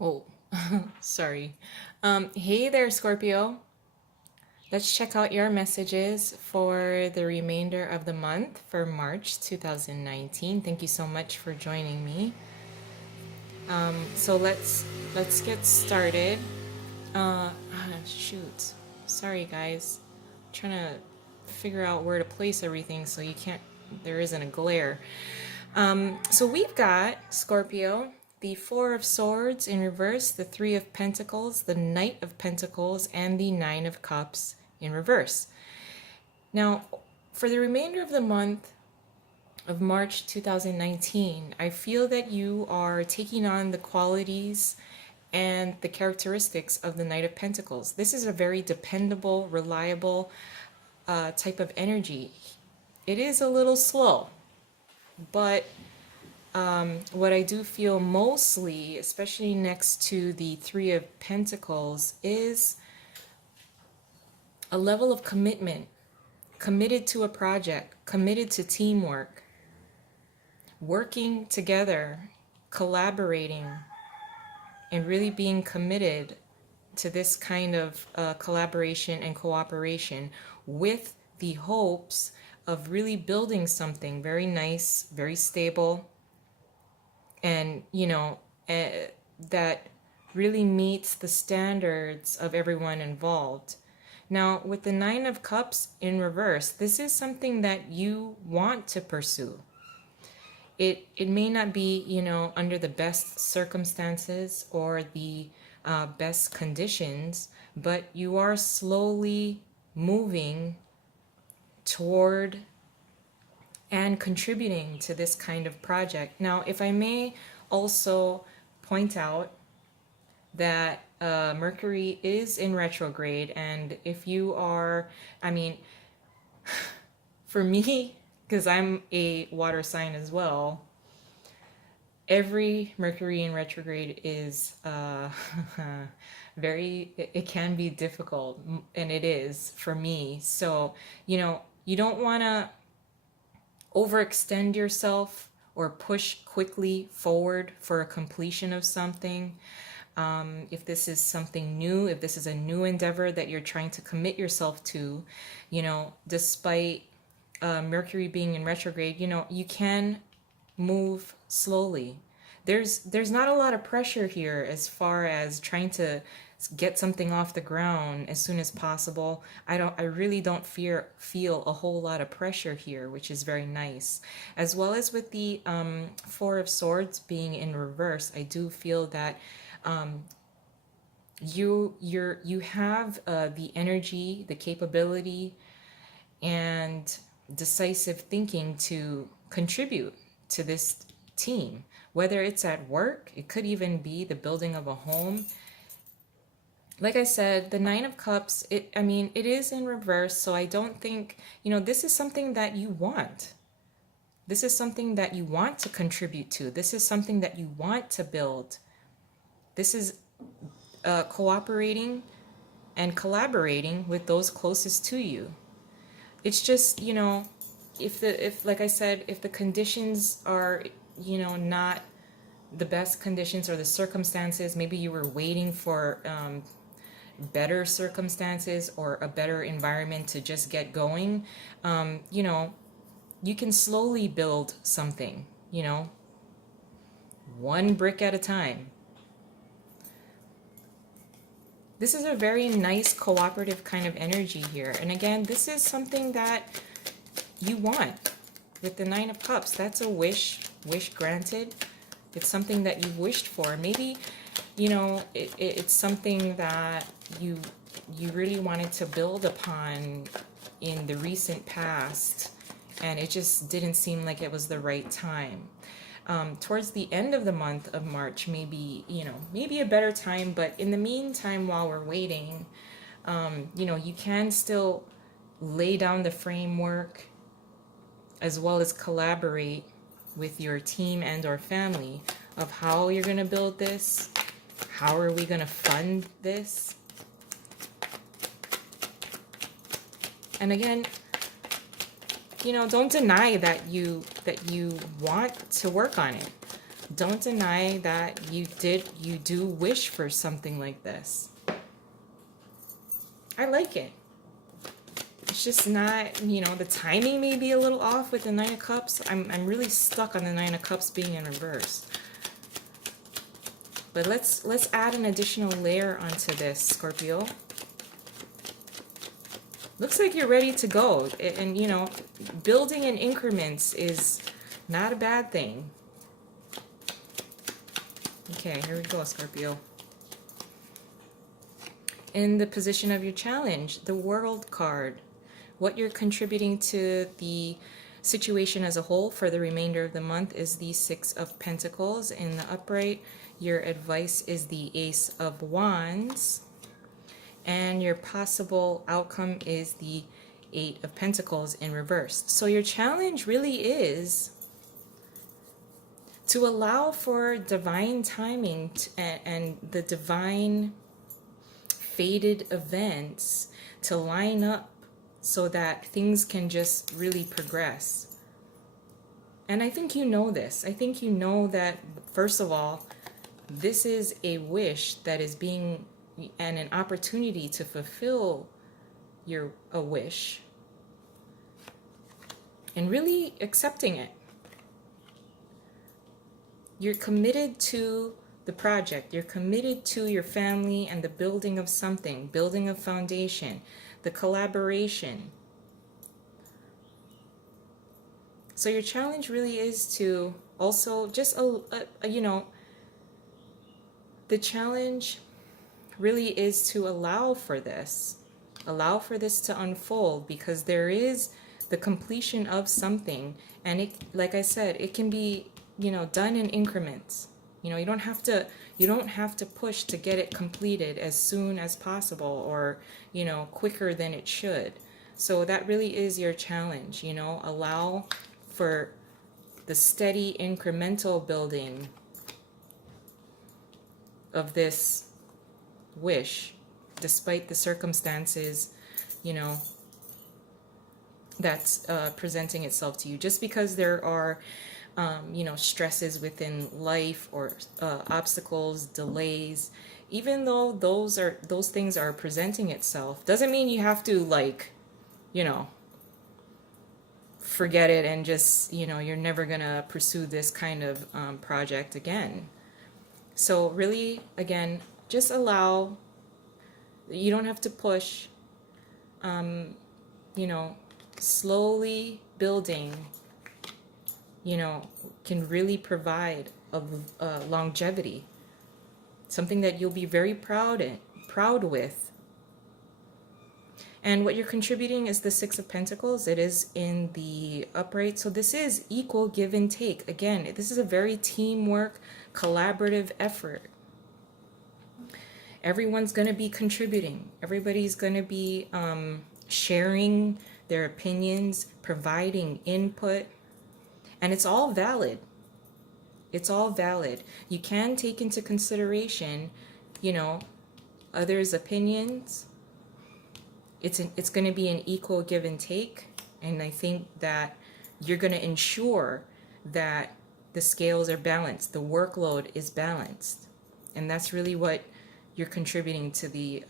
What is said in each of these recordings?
Oh, sorry. Hey there, Scorpio. Let's check out your messages for the remainder of the month for March 2019. Thank you so much for joining me. So let's get started. Shoot. Sorry, guys. I'm trying to figure out where to place everything so you can't. There isn't a glare. So we've got Scorpio, the Four of Swords in reverse, the Three of Pentacles, the Knight of Pentacles, and the Nine of Cups in reverse. Now, for the remainder of the month of March 2019, I feel that you are taking on the qualities and the characteristics of the Knight of Pentacles. This is a very dependable, reliable type of energy. It is a little slow, but what I do feel mostly, especially next to the Three of Pentacles, is a level of commitment, committed to a project, committed to teamwork, working together, collaborating, and really being committed to this kind of collaboration and cooperation with the hopes of really building something very nice, very stable, and that really meets the standards of everyone involved. Now, with the Nine of Cups in reverse, this is something that you want to pursue. It may not be, under the best circumstances or the best conditions, but you are slowly moving toward and contributing to this kind of project. Now, if I may also point out that Mercury is in retrograde, and if you are, I mean, for me, because I'm a water sign as well, every Mercury in retrograde is it can be difficult, and it is for me. So, you don't want to overextend yourself or push quickly forward for a completion of something. If this is something new, if this is a new endeavor that you're trying to commit yourself to, despite Mercury being in retrograde, you can move slowly. There's not a lot of pressure here as far as trying to get something off the ground as soon as possible. I really don't feel a whole lot of pressure here, which is very nice. As well as with the Four of Swords being in reverse, I do feel that you have the energy, the capability, and decisive thinking to contribute to this team, whether it's at work, it could even be the building of a home. Like I said, the Nine of Cups, it is in reverse, so I don't think, this is something that you want. This is something that you want to contribute to. This is something that you want to build. This is cooperating and collaborating with those closest to you. It's just, if like I said, if the conditions are, not the best conditions or the circumstances, maybe you were waiting for better circumstances or a better environment to just get going, you can slowly build something, one brick at a time. This is a very nice cooperative kind of energy here. And again, this is something that you want. With the Nine of Cups, that's a wish granted. It's something that you wished for. Maybe, it's something that you really wanted to build upon in the recent past, and it just didn't seem like it was the right time. Towards the end of the month of March, maybe a better time, but in the meantime, while we're waiting, you can still lay down the framework as well as collaborate with your team and or family of how you're going to build this, how are we going to fund this. And again, don't deny that you want to work on it. Don't deny that you do wish for something like this. I like it. It's just not, you know, the timing may be a little off with the Nine of Cups. I'm really stuck on the Nine of Cups being in reverse. But let's add an additional layer onto this, Scorpio. Looks like you're ready to go. And you know, building in increments is not a bad thing. Okay, here we go, Scorpio. In the position of your challenge, the World card. What you're contributing to the situation as a whole for the remainder of the month is the Six of Pentacles. In the upright, your advice is the Ace of Wands. And your possible outcome is the Eight of Pentacles in reverse. So your challenge really is to allow for divine timing and the divine fated events to line up so that things can just really progress. And I think you know this. I think you know that, first of all, this is a wish that is being, and an opportunity to fulfill a wish, and really accepting it. You're committed to the project. You're committed to your family and the building of something, building a foundation, the collaboration. So your challenge really is to also just, you know, the challenge really is to allow for this to unfold, because there is the completion of something, and it, like I said, it can be, you know, done in increments. You know, you don't have to push to get it completed as soon as possible, or, you know, quicker than it should. So that really is your challenge, you know, allow for the steady incremental building of this wish, despite the circumstances, you know, that's presenting itself to you. Just because there are you know, stresses within life, or obstacles, delays, even though those things are presenting itself, doesn't mean you have to, like, you know, forget it and just, you know, you're never gonna pursue this kind of project again. So really, again, just allow. You don't have to push. You know, slowly building, you know, can really provide a longevity, something that you'll be very proud with. And what you're contributing is the Six of Pentacles. It is in the upright, so this is equal give and take. Again, this is a very teamwork, collaborative effort. Everyone's going to be contributing. Everybody's going to be sharing their opinions, providing input. And it's all valid. It's all valid. You can take into consideration, you know, others' opinions. It's going to be an equal give and take. And I think that you're going to ensure that the scales are balanced. The workload is balanced. And that's really what you're contributing to the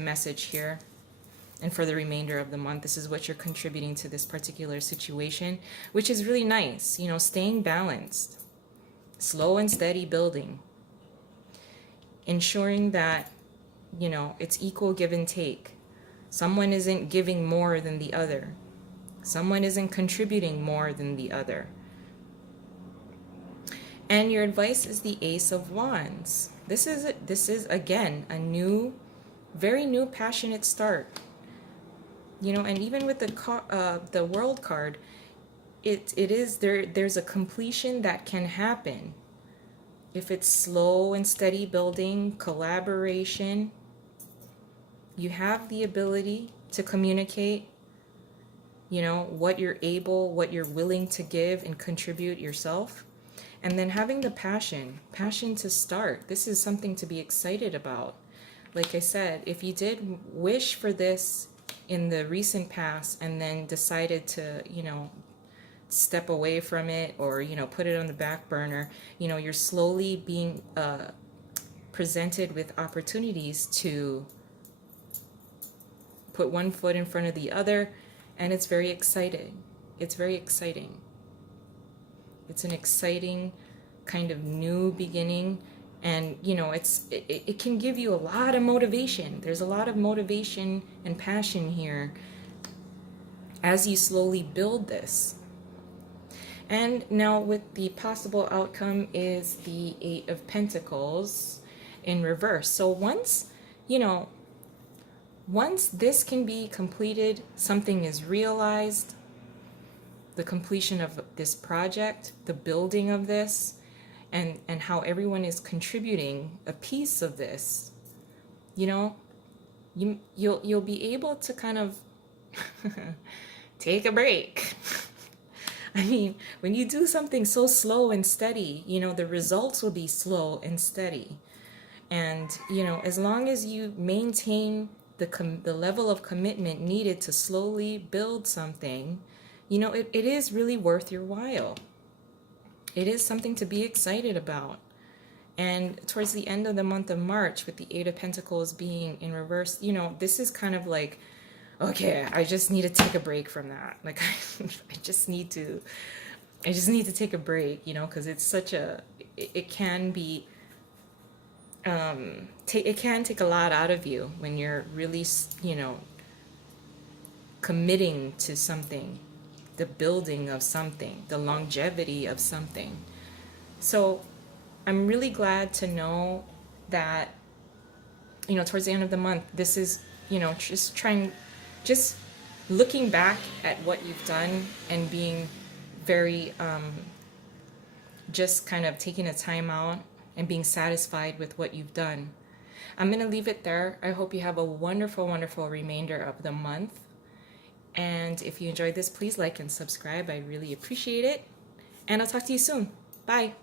message here. And for the remainder of the month, this is what you're contributing to this particular situation, which is really nice. You know, staying balanced, slow and steady building, ensuring that, you know, it's equal give and take. Someone isn't giving more than the other. Someone isn't contributing more than the other. And your advice is the Ace of Wands. This is again a new, very new, passionate start. You know, and even with the World card, there's a completion that can happen if it's slow and steady building, collaboration. You have the ability to communicate, you know, what you're willing to give and contribute yourself. And then having the passion to start. This is something to be excited about. Like I said, if you did wish for this in the recent past and then decided to, you know, step away from it or, put it on the back burner. You're slowly being presented with opportunities to put one foot in front of the other, and it's very exciting. It's very exciting. It's an exciting kind of new beginning, and it can give you a lot of motivation. There's a lot of motivation and passion here as you slowly build this. And now with the possible outcome is the Eight of Pentacles in reverse. So once this can be completed, something is realized, the completion of this project, the building of this, and how everyone is contributing a piece of this, you'll be able to kind of take a break. I mean, when you do something so slow and steady, the results will be slow and steady. And, as long as you maintain the level of commitment needed to slowly build something, it is really worth your while. It is something to be excited about. And towards the end of the month of March, with the Eight of Pentacles being in reverse, this is kind of like, okay, I just need to take a break from that. Like, I just need to take a break, because it's such it can be, it can take a lot out of you when you're really, committing to something, the building of something, the longevity of something. So I'm really glad to know that, towards the end of the month, this is, just looking back at what you've done and being very, just kind of taking a time out and being satisfied with what you've done. I'm going to leave it there. I hope you have a wonderful, wonderful remainder of the month. And if you enjoyed this, please like and subscribe. I really appreciate it. And I'll talk to you soon. Bye.